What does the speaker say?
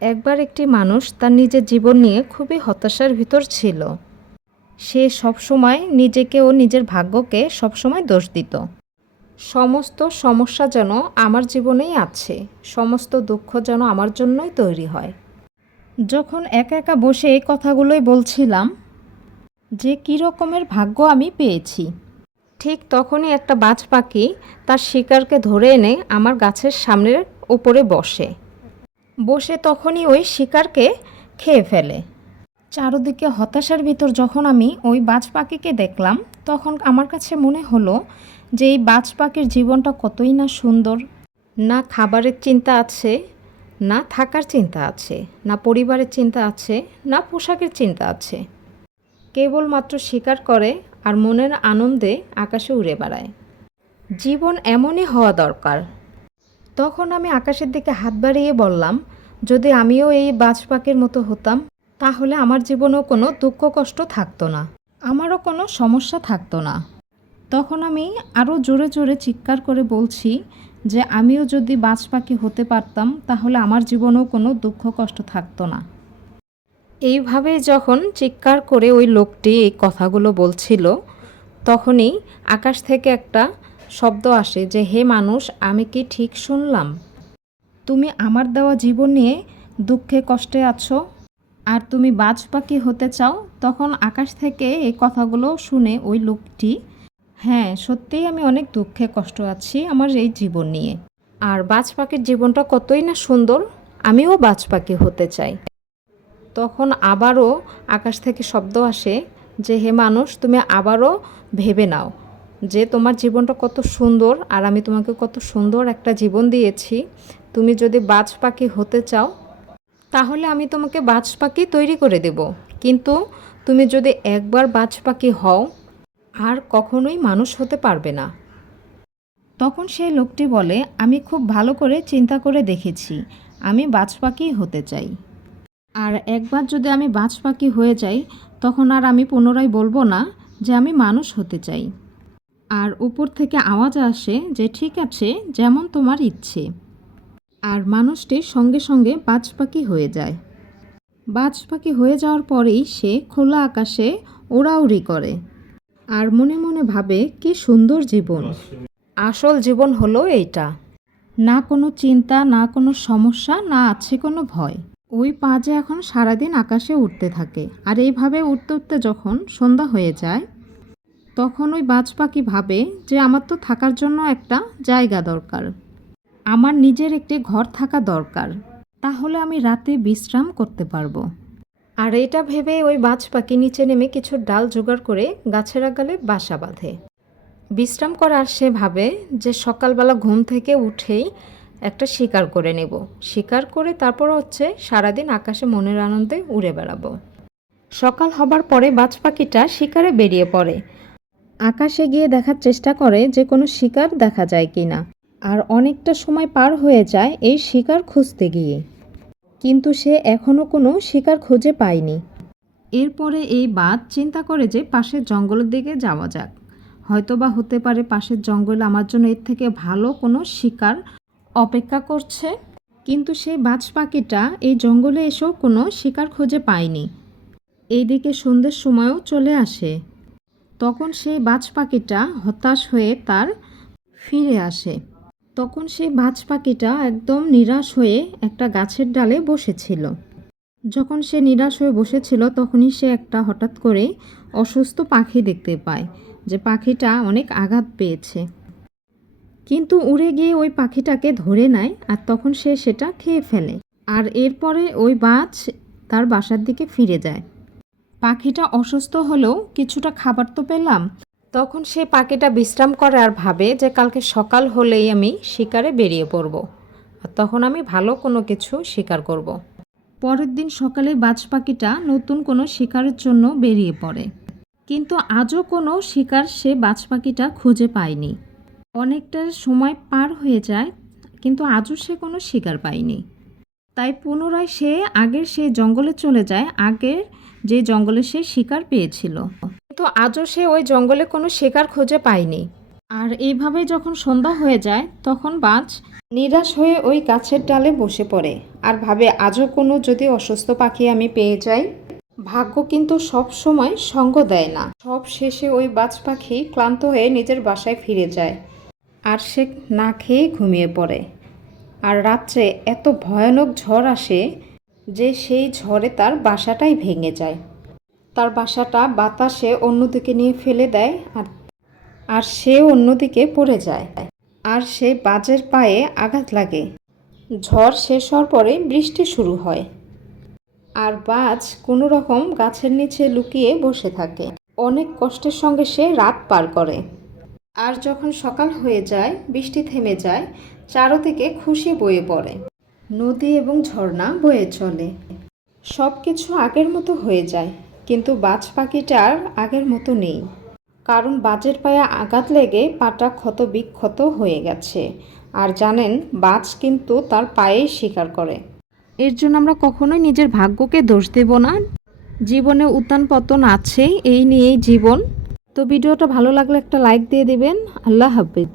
একবার একটি মানুষ তার নিজের জীবন নিয়ে খুবই হতাশার ভিতর ছিল। সে সবসময় নিজেকে ও নিজের ভাগ্যকে সবসময় দোষ দিত। সমস্ত সমস্যা যেন আমার জীবনেই আছে, সমস্ত দুঃখ যেন আমার জন্যই তৈরি হয়। যখন একা একা বসে এই কথাগুলোই বলছিলাম যে কী রকমের ভাগ্য আমি পেয়েছি, ঠিক তখনই একটা বাজ পাখি তার শিকারকে ধরে এনে আমার গাছের সামনের উপরে বসে তখনই ওই শিকারকে খেয়ে ফেলে। চারদিকে হতাশার ভিতর যখন আমি ওই বাজ পাখিকে দেখলাম, তখন আমার কাছে মনে হলো যে এই বাজ পাখির জীবনটা কতই না সুন্দর। না খাবারের চিন্তা আছে, না থাকার চিন্তা আছে, না পরিবারের চিন্তা আছে, না পোশাকের চিন্তা আছে। কেবলমাত্র শিকার করে আর মনের আনন্দে আকাশে উড়ে বেড়ায়। জীবন এমনই হওয়া দরকার। তখন আমি আকাশের দিকে হাত বাড়িয়ে বললাম, যদি আমিও এই বাজ পাখির মতো হতাম, তাহলে আমার জীবনেও কোনো দুঃখ কষ্ট থাকতো না, আমারও কোনো সমস্যা থাকতো না। তখন আমি আরও জোরে জোরে চিৎকার করে বলছি যে আমিও যদি বাজ পাখি হতে পারতাম, তাহলে আমার জীবনেও কোনো দুঃখ কষ্ট থাকতো না। এইভাবে যখন চিৎকার করে ওই লোকটি এই কথাগুলো বলছিল, তখনই আকাশ থেকে একটা শব্দ আসে যে, হে মানুষ, আমি কি ঠিক শুনলাম? তুমি আমার দেওয়া জীবন নিয়ে দুঃখে কষ্টে আছো, আর তুমি বাজ পাখি হতে চাও? তখন আকাশ থেকে এই কথাগুলো শুনে ওই লোকটি, হ্যাঁ সত্যিই আমি অনেক দুঃখে কষ্ট আছি আমার এই জীবন নিয়ে, আর বাজ পাখির জীবনটা কতই না সুন্দর, আমিও বাজ পাখি হতে চাই। তখন আবারও আকাশ থেকে শব্দ আসে যে, হে মানুষ, তুমি আবারও ভেবে নাও যে তোমার জীবনটা কত সুন্দর, আর আমি তোমাকে কত সুন্দর একটা জীবন দিয়েছি। তুমি যদি বাজ পাখি হতে চাও, তাহলে আমি তোমাকে বাজ পাখি তৈরি করে দেব। কিন্তু তুমি যদি একবার বাজ পাখি হও, আর কখনোই মানুষ হতে পারবে না। তখন সেই লোকটি বলে, আমি খুব ভালো করে চিন্তা করে দেখেছি, আমি বাজ পাখি হতে চাই। আর একবার যদি আমি বাজ পাখি হয়ে যাই, তখন আর আমি পুনরায় বলবো না যে আমি মানুষ হতে চাই। আর উপর থেকে আওয়াজ আসে যে, ঠিক আছে, যেমন তোমার ইচ্ছে। আর মানুষটি সঙ্গে সঙ্গে বাজ পাখি হয়ে যায়। বাজ পাখি হয়ে যাওয়ার পরেই সে খোলা আকাশে ওড়াউড়ি করে আর মনে মনে ভাবে, কি সুন্দর জীবন। আসল জীবন হলো এইটা। না কোনো চিন্তা, না কোনো সমস্যা, না আছে কোনো ভয়। ওই পা যে এখন সারাদিন আকাশে উঠতে থাকে, আর এইভাবে উঠতে উঠতে যখন সন্ধ্যা হয়ে যায়, তখন ওই বাজ পাখি ভাবে যে আমার তো থাকার জন্য একটা জায়গা দরকার, আমার নিজের একটি ঘর থাকা দরকার, তাহলে আমি রাতে বিশ্রাম করতে পারবো। আর এটা ভেবে ওই বাজ পাখি নিচে নেমে কিছু ডাল জোগাড় করে গাছের আগালে বাসা বাঁধে বিশ্রাম করার। সে ভাবে যে সকালবেলা ঘুম থেকে উঠেই একটা শিকার করে নেব, শিকার করে তারপর সারাদিন আকাশে মনের আনন্দে উড়ে বেড়াবো। সকাল হবার পরে বাজ পাখিটা শিকারে বেরিয়ে পড়ে। আকাশে গিয়ে দেখার চেষ্টা করে যে কোনো শিকার দেখা যায় কি না। আর অনেকটা সময় পার হয়ে যায় এই শিকার খুঁজতে গিয়ে, কিন্তু সে এখনও কোনো শিকার খুঁজে পায়নি। এরপরে এই বাজ চিন্তা করে যে পাশের জঙ্গলের দিকে যাওয়া যাক, হয়তোবা হতে পারে পাশের জঙ্গলে আমার জন্য এর থেকে ভালো কোনো শিকার অপেক্ষা করছে। কিন্তু সেই বাজ পাখিটা এই জঙ্গলে এসেও কোনো শিকার খুঁজে পায়নি। এইদিকে সন্ধ্যের সময়ও চলে আসে। তখন সেই বাজ পাখিটা হতাশ হয়ে তার ফিরে আসে। তখন সেই বাজ পাখিটা একদম নিরাশ হয়ে একটা গাছের ডালে বসেছিল। যখন সে নিরাশ হয়ে বসেছিল, তখনই সে একটা হঠাৎ করে অসুস্থ পাখি দেখতে পায়, যে পাখিটা অনেক আঘাত পেয়েছে। কিন্তু উড়ে গিয়ে ওই পাখিটাকে ধরে নেয়, আর তখন সে সেটা খেয়ে ফেলে। আর এরপরে ওই বাজ তার বাসার দিকে ফিরে যায়। পাখিটা অসুস্থ হলেও কিছুটা খাবার তো পেলাম। তখন সে পাখিটা বিশ্রাম করে আর ভাবে যে কালকে সকাল হলেই আমি শিকারে বেরিয়ে পড়ব, আর তখন আমি ভালো কোনো কিছু শিকার করব। পরের দিন সকালে বাজ পাখিটা নতুন কোনো শিকারের জন্য বেরিয়ে পড়ে, কিন্তু আজও কোনো শিকার সে বাজ পাখিটা খুঁজে পায়নি। অনেকটা সময় পার হয়ে যায়, কিন্তু আজও সে কোনো শিকার পায়নি। তাই পুনরায় সে আগের সেই জঙ্গলে চলে যায়, আগের যে জঙ্গলে সে শিকার পেয়েছিল। কিন্তু আজও সে ওই জঙ্গলে কোনো শিকার খুঁজে পায়নি। আর এইভাবে যখন সন্ধ্যা হয়ে যায় তখন বাজ নিরাশ হয়ে ওই গাছের ডালে বসে পড়ে আর ভাবে আজও কোনো যদি অসুস্থ পাখি আমি পেয়ে যাই। ভাগ্য কিন্তু সব সময় সঙ্গ দেয় না। সব শেষে ওই বাজ পাখি ক্লান্ত হয়ে নিজের বাসায় ফিরে যায় আর সে না খেয়ে ঘুমিয়ে পড়ে। আর রাত্রে এত ভয়ানক ঝড় আসে যে সেই ঝড়ে তার বাসাটাই ভেঙে যায়। তার বাসাটা বাতাসে অন্যদিকে নিয়ে ফেলে দেয় আর সে অন্যদিকে পড়ে যায় আর সেই বাজের পায়ে আঘাত লাগে। ঝড় শেষ হওয়ার পরে বৃষ্টি শুরু হয় আর বাজ কোনো রকম গাছের নিচে লুকিয়ে বসে থাকে। অনেক কষ্টের সঙ্গে সে রাত পার করে। আর যখন সকাল হয়ে যায়, বৃষ্টি থেমে যায়, চারদিকে খুশি বয়ে পড়ে। নদী এবং ঝর্ণা বয়ে চলে। সব কিছু আগের মতো হয়ে যায়, কিন্তু বাজ পাখিটা আর আগের মতো নেই। কারণ বাজের পায়ে আঘাত লেগে পাটা ক্ষত বিক্ষত হয়ে গেছে। আর জানেন, বাজ কিন্তু তার পায়েই শিকার করে। এর জন্য আমরা কখনোই নিজের ভাগ্যকে দোষ দেব না। জীবনে উত্থান পতন আছে, এই নিয়েই জীবন। তো ভিডিওটা ভালো লাগলে একটা লাইক দিয়ে দিবেন। আল্লাহ হাফেজ।